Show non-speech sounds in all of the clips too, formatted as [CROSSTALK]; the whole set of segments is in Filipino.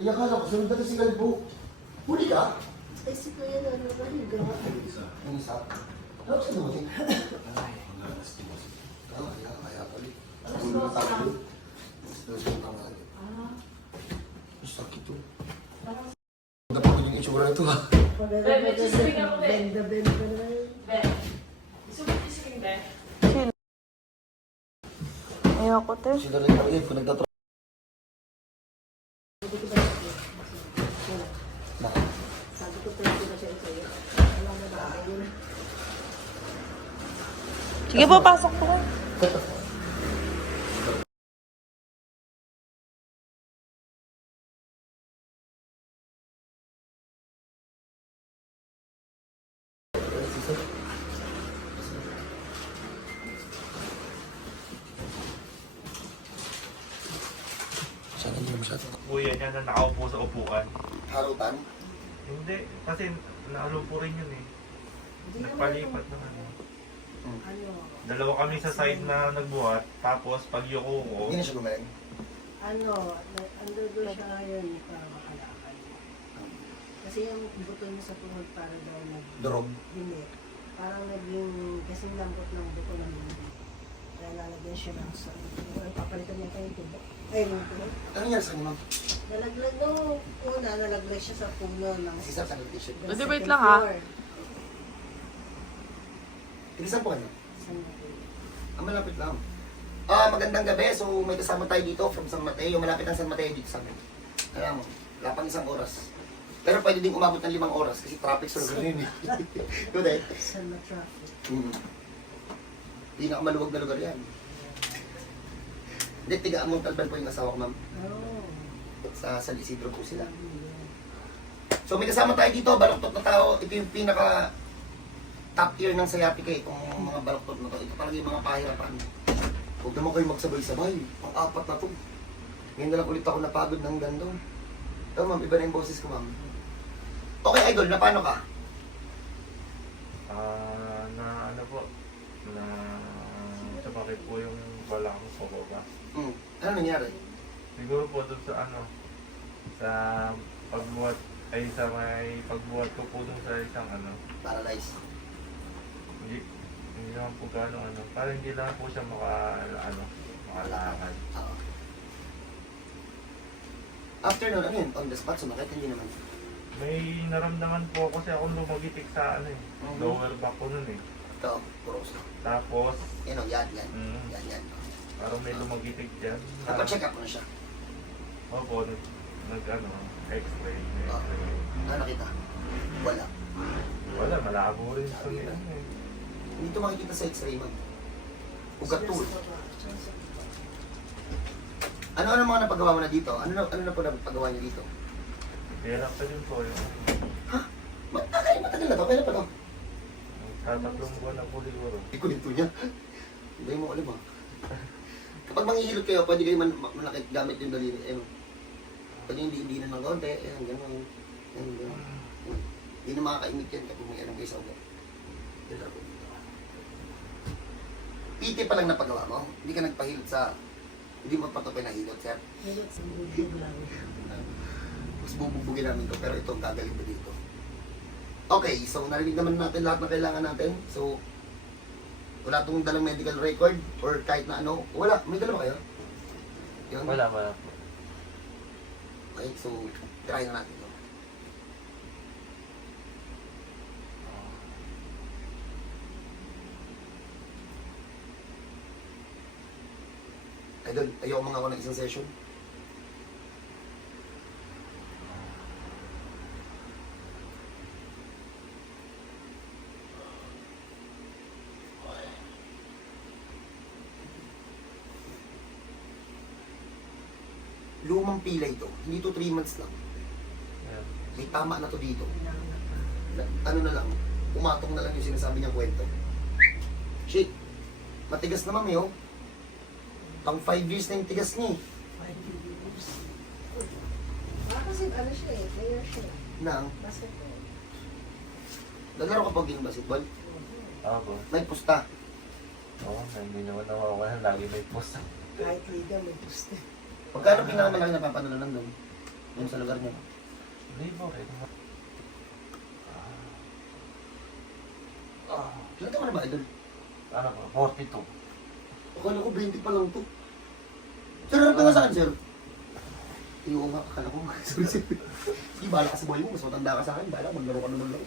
Kaya kala ko, sunod na si Galbo. Huli ka? Ay, si Kuya na nakahiga. Ang isa. Ano sa dumating? Ay, Ah, kaya, kaya pala. Alas lang. Alas tanghali. Ah, sakit to. parang Dapat ko yung itsura nito ha. Benda, benda, benda na yun. Be. Gusto mo kising, Be? Ayoko, te. Sila rin kami kung nagtatro. Na. Sabi ko, pwede na siya sa'yo. Alam mo ba, yun. Sige po, pasok po. Sana hindi masyado. kuya niya na nakaupo sa upuan. Harutan. Hindi, kasi naalupo rin yun eh. Nagpalipat na ano. ito, Ano, Dalawa kami sa side na nagbuhat, tapos pag yuko ko, Hindi na siya gumaling. ano, na- undergo siya ngayon para makalakad. Kasi yung buto niya sa tuhod para daw nag... Durog. Hindi. Parang naging kasing lambot ng buto ng bibig. Kaya lalagyan siya ng sa... Ay, papalitan niya kayo tubo. Ay, yung tubo. Ano nangyari sa kanya, ma'am? Nalaglag no, una nalaglag siya sa puno ng... Sisap sa ng Pwede wait lang, ha? Ilisan po kayo. Ah, malapit lang. Ah, magandang gabi. So, may kasama tayo dito from San Mateo. Malapit ang San Mateo dito sa amin. Kaya mo, wala pang isang oras. Pero pwede din umabot ng limang oras kasi traffic sa lugar yun eh. Good eh. Saan na traffic? Hmm. Pinakamaluwag na lugar yan. Hindi, tiga Montalban po yung asawa ko, ma'am. Oh. Sa San Isidro po sila. So, may kasama tayo dito, baloktot na tao. Ito yung pinaka top tier ng sciatica eh, itong mga baloktot na to. Ito talaga yung mga pahirapan. Huwag naman kayo magsabay-sabay. Ang apat na to. Ngayon na lang ulit ako napagod ng gando. Ito ma'am, iba na yung boses ko ma'am. Okay, idol, na paano ka? ah, na ano po, na sumakit po yung balak ko po ba? Hmm. Ano nangyari? Siguro po doon sa ano, sa pagbuhat, ay sa may pagbuhat ko po doon sa isang ano, Paralyzed. hindi, hindi naman po gano'ng ano, parang hindi lang po siya maka, ano, makalakad. Oo. After nun, ano yun? On the spot, sumakit, hindi naman. May naramdaman po kasi ako lumagitik sa ano eh, Mhm. lower back ko nun eh. Ito, puros. Tapos, Yan o, yan, yan. mm, Yan, yan. parang may lumagitik dyan. Napacheck up ko na siya. Opo, nag, nag ano, x-ray. Ah. x-ray. Ano nakita? Wala. Wala, malabo rin sa ano eh. Hindi ito makikita sa x-ray, ma'am. Ugat to. Saan sa baba? Saan sa baba? Ano ano mga napagawa mo na dito? Ano na, ano na po napagawa niyo dito? Kaya lang pa din po yung Matagal, matagal na to. Kailan pa to? Tatatlong buwan na po siguro. Hindi nito niya. Hindi mo alam ah. Kapag manghihilot kayo, pwede kayo man, ma- manakit gamit yung daliri. Ayun. Pwede yung diidinan ng konti. Ayan, gano'n. Gano'n. Ayan. Hindi na makakaimik yan kapag may alam kayo sa ugat. PT pa lang napagawa mo. Hindi ka nagpahilot sa... Hindi mo pa ito pinahilot, sir. Hilot sa bubog lang. Mas bububugin namin to, pero ito ang gagaling ko dito. Okay, so narinig naman natin lahat na kailangan natin. So, wala tong dalang medical record or kahit na ano. Wala. May dala ba kayo? Yun? Wala, wala. Okay, so try na natin to. Idol, ayaw mga ako ng isang session. Pilay to. Hindi to 3 months lang. Yan. May tama na to dito. Na, ano na lang, umatong na lang yung sinasabi niyang kwento. Shit, matigas naman eh, oh. Pang 5 years na yung tigas niya eh. Five years. Ah, kasi ano siya eh, player siya. eh. Nang, Basketball. nalaro ka pag yung basketball, Ako. may pusta. Oo, hindi naman nawawala. Lagi may post. Kahit liga, may gusto. Pagkano pinakamalaki na papanalan doon? Yun sa lugar niyo. Libo. eh. Ilan taon ka na ba, idol? Ano ba? 42. Akala ko 20 pa lang to. Sir, ano ka nga saan, sir? Oo nga, akala ko. [LAUGHS] Sorry, sir. Sige, bahala ka sa buhay mo. Mas matanda ka sa akin. Bahala, maglaro ka na maglaro.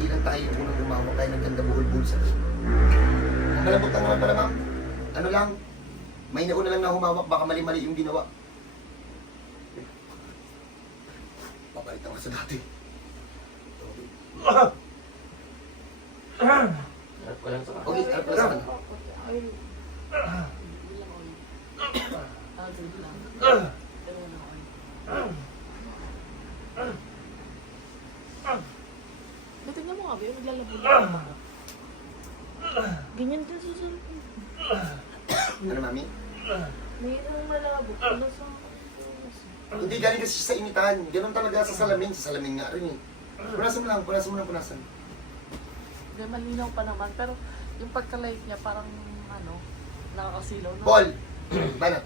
Hindi lang tayo yung unang lumawak tayo bulsa. Ang malambot lang naman pala, ma'am. Ano lang, may nauna lang na humawak, baka mali-mali yung ginawa. Papalitan ka sa dati. Harap ko lang sa Okay, ano pala sa kanya? Tingnan mo nga ba, yung maglalabo na. Ganyan din susunod. Ano, mami? May isang malabo. Ano sa... Hindi galing kasi sa initan. Ganun talaga sa salamin. Sa salamin nga rin eh. Punasan mo lang, punasan mo lang, punasan. Hindi, malinaw pa naman. Pero yung pagka-light niya parang ano, nakakasilaw. No? Paul! [CLEARS THROAT] Banat.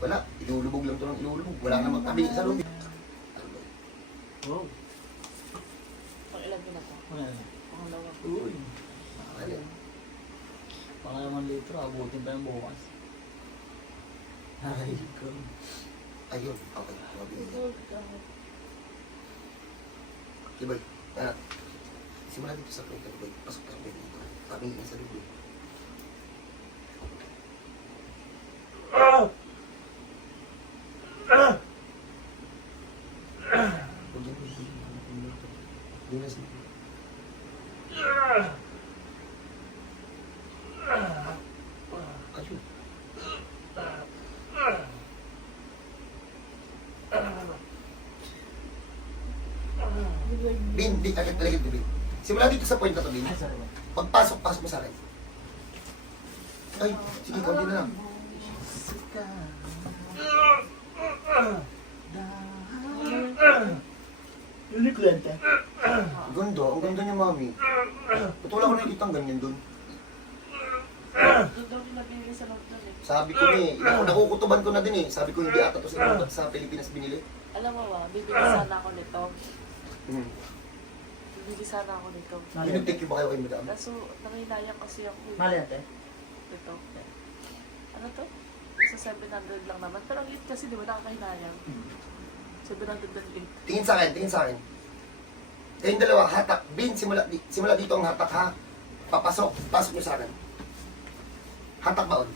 Wala. Ilulubog lang to ng ilulubog. Wala namang tabi sa loob. Ano ba? Wow. Pang ilan din ako? Well, Pangalawa. uy. Yan? Pangalawang litro, abutin pa yung bukas. Ay, ko. Ayun. Okay. Mabilis. Gold ka. Ibay. Banat. Simula dito sa plate. Ibay. Pasok ka sa plate dito. Tabi nga sa loob. eh. Huwag yan, huwag yan. Dinas mo. Ayun. Bin, bin, agad talaga bin. Simula dito sa point na to, bin. Ay, sorry. Pagpasok, pasok mo sa akin. Ay, sige, konti na lang. Yung kliyente. Ang ganda, ang ganda niya, mami. Ba't wala ko nakikita ang ganyan dun? Doon daw nilagay sa loob doon eh. Sabi ko ni, naku- nakukutuban ko na din eh. Sabi ko hindi ata to sa, sa Pilipinas binili. Alam mo ba, bibili sana ako nito. Hmm. Bibili sana ako nito. Pinag-take you ba kayo kay madam? Kaso, nanginayang kasi ako. eh. Maliante. Ito. Ano to? Sa 700 lang naman. Pero ang liit kasi, di ba, nakakahinayang. 700 ang liit. Tingin sa akin, tingin sa akin. Kayong dalawa, hatak. Bin, simula, di, simula dito ang hatak ha. Papasok, pasok nyo sa akin. Hatak baon.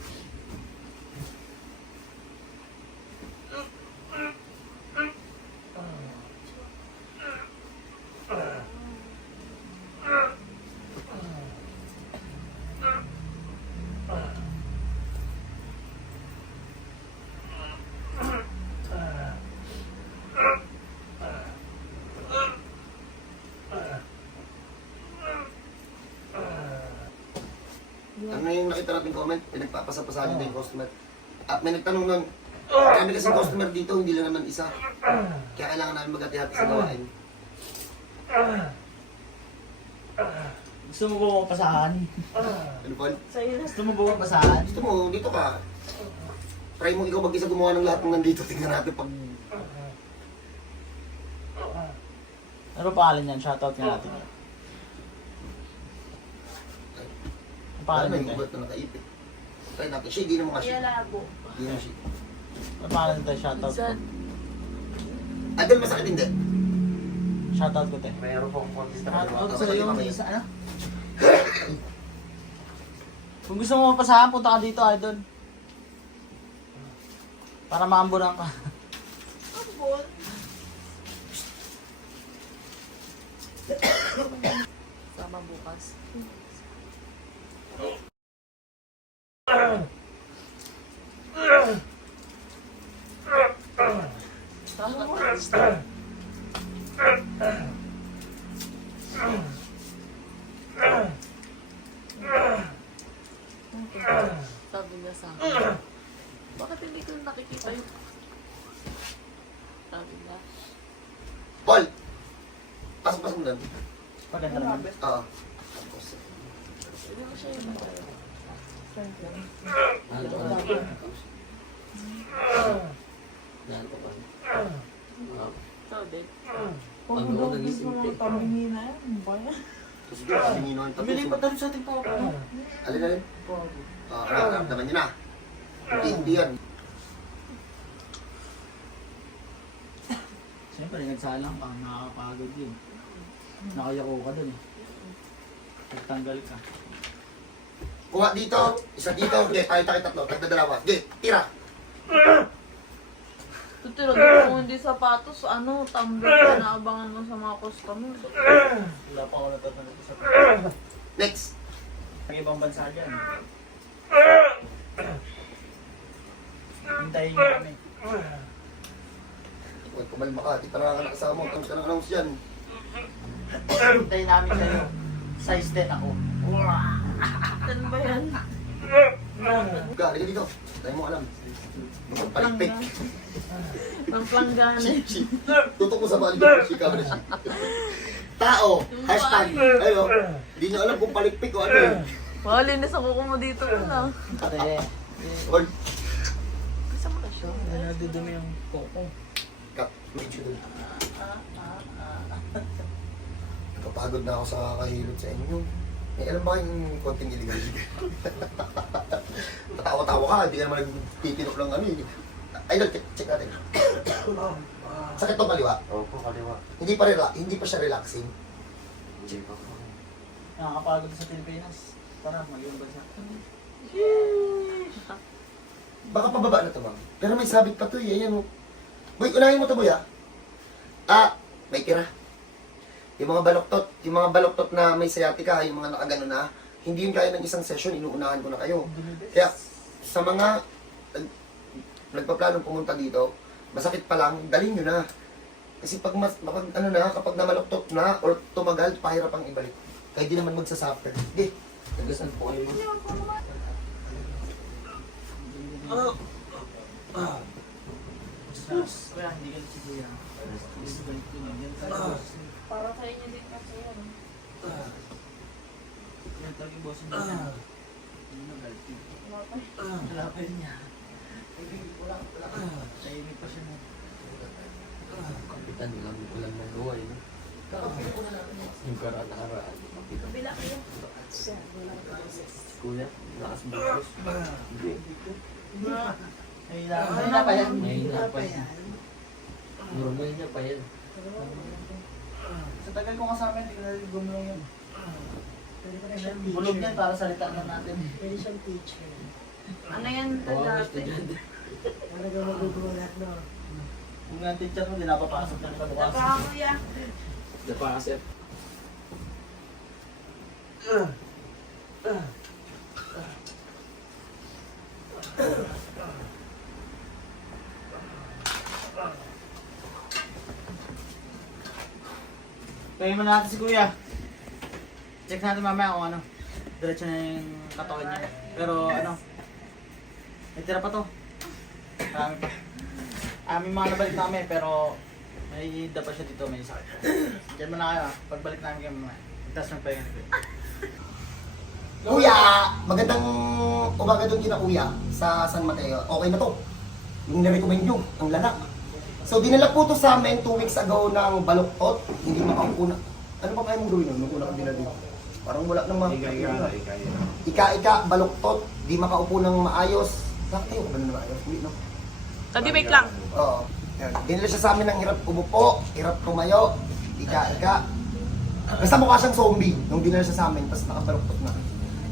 Ano yung nakita natin comment? Pinagpapasapasahan nyo yung customer. At may nagtanong nun, kami kasi customer dito, hindi lang naman isa. Kaya kailangan namin magati-hati sa gawain. Gusto mo ba mapasahan? Ano Paul? Na. Gusto mo ba mapasahan? Gusto mo, dito ka. Try mo ikaw mag-isa gumawa ng lahat ng nandito. [LAUGHS] Tingnan natin pag... Ano pa pangalan yan? Shoutout ka natin. Ang pangalan Ano yung nito? ubat na nakaipit. Try natin. Siya, hindi naman kasi. Kaya labo. Hindi naman siya. Ano pangalan nito? Shoutout ko. Minsan, Adel, masakit hindi. Shoutout ko, te. Mayroon pong konti sa Shoutout sa iyo sa ano? Kung gusto mo mapasahan, punta ka dito, idol. Para maambunan ka. Sama [COUGHS] bukas. Sabi niya sa akin, bakit hindi ko nakikita yung... Sabi niya, Paul! Pasok-pasok mo doon. Maganda naman. Oo. Hindi ko siya yung nagaya. Ikaw din. Sige, sabihin nyo. Pamili pa tayo sa ating papa. Alin, alin? Oo, nararamdaman nyo na. Hindi, hindi yan. Siyempre, nagsalang ka, nakakapagod yun. Nakayako ka dun eh. Nagtanggal ka. Kuha dito, isa dito, okay, tayo tayo tatlo, tagda dalawa. Okay, tira. Tutulog mo kung hindi sapatos, ano, tumbler ka naabangan mo sa mga customer. Wala pa ako natatalag sa Next. Ang ibang bansa dyan. Hintayin nyo kami. Huwag kumalma ka, di pa nanganganak kasama mo. Tapos ka ng announce yan. Hintayin namin sa'yo. Size 10 ako. Saan ba yan? Ka, halika dito. Tayo mo alam. Palikpik. Pangplanggan. Shit, shit. Tutok mo sa bali ko, shit. Tao, hashtag. Ayo, hindi nyo alam kung palikpik o ano yun. Wow, linis ang kuko mo dito. Ano? Ate, Or, Gusto mo na siya? nadudumi yung koko. cut. Medyo dun. Nakapagod na ako sa kakahilot sa inyo. Eh, alam ba yung konting illegal? [LAUGHS] Tatawa-tawa ka, hindi ka naman nagtitinok lang ano eh. Ay, check, check natin. [COUGHS] Sakit tong kaliwa. Opo, kaliwa. Hindi pa rela hindi pa siya relaxing. Check ako. Nakakapagod sa Pilipinas. Tara, mag-ibang bansa. Baka pababa na to, ma'am. Pero may sabit pa to eh. Ayan mo. Boy, unahin mo to, boy, ah. Ah, may tira. Yung mga baloktot, yung mga baloktot na may sciatica, yung mga nakagano na, hindi yun kaya ng isang session, inuunahan ko na kayo. Kaya, sa mga nag, nagpaplanong pumunta dito, masakit pa lang, dalhin nyo na. Kasi pag, mas, kapag, ano na, kapag namaloktot na, or tumagal, pahirap ang ibalik. Kaya di naman magsasuffer. Di, nagasan po kayo. Kaya hindi ka si Kuya. Gusto ko yun. Yan talaga. Para sa inyo din kasi yan. Yan talaga yung boss mo. Ano na galti? Wala pa yun niya. Tahimik pa siya na. Kapitan lang ulang nagawa yun. Yung karaan-karaan. Kabila kayo. Kuya, lakas mo boss. Hindi. Ay, ay na pa yan. Mahina pa yan. Normal niya pa yan. Sa tagal ko kasama, hindi ko narinig gumulong yun. Pwede ko na siyang Bulog yan para salita na natin. Pwede siyang teacher. Ano yan ito dati? daw magugulat, no? Kung nga teacher mo, di napapasok na sa bukas. Nakakuya. Dapa kasi. Kaya mo natin si Kuya. Check natin mamaya kung ano. Diretso na yung katawan niya. Pero ano, may tira pa to. Marami pa. Aming mga nabalik namin pero may hida pa siya dito, may sakit. [CLEARS THROAT] Diyan mo na kayo ah. Pagbalik namin kayo mamaya. Tapos ng pahinga ni Kuya. Kuya, magandang umaga doon kina Kuya sa San Mateo. Okay na to. Yung na-recommend nyo, ang lalak. So, dinala po to sa amin two weeks ago ng baluktot. Hindi makaupo na. Ano ba kaya mong gawin nun? Nung una kang dinala Parang wala nang mga... Ika-ika, baluktot. Di makaupo ng maayos. Bakit tayo ba na maayos? Hindi, no? Tadi wait lang. Oo. Dinala siya sa amin ng hirap umupo, hirap tumayo, Ika, ika. Basta mukha siyang zombie nung dinner siya sa amin, tapos nakabaluktot na.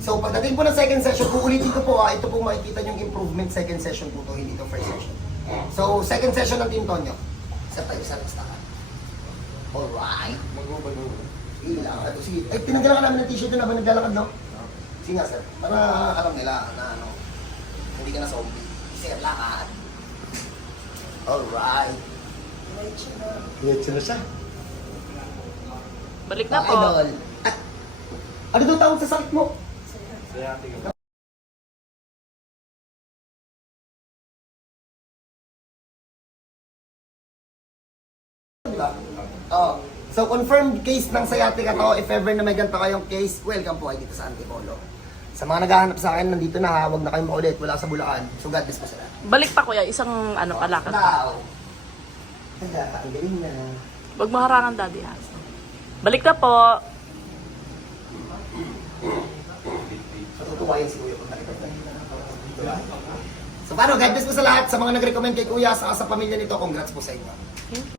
So pagdating po ng second session, uulitin ko po ha, ito po makikita yung improvement second session po to, hindi to first session. So second session ng Team Tonyo. Isa tayo sa basta ka. Alright. Ilang. Ito, sige. Ay, tinanggalan ka namin ng t-shirt na ba naglalakad, no? Sige nga, sir. Para alam nila na ano, hindi ka na zombie. Sir, lakad. Alright. Diretso na siya. Balik na po. Idol. Ah, ano daw tawag sa sakit mo? Sciatica. Diba? Oh. So, confirmed case ng sciatica to. If ever na may ganito kayong case, welcome po kayo dito sa Antipolo. Sa mga naghahanap sa akin, nandito na ha. Huwag na kayong maulit. Wala sa Bulacan. So, God bless po sila. Balik pa kuya, isang ano palakad. Tao. Hala, ang galing na. Huwag maharangan daddy ha. Balik na po. Matutuwa yan si Kuya kung nakita niya. Diba? So, paano? God bless po sa lahat. Sa mga nag-recommend kay Kuya, sa, sa pamilya nito, congrats po sa inyo.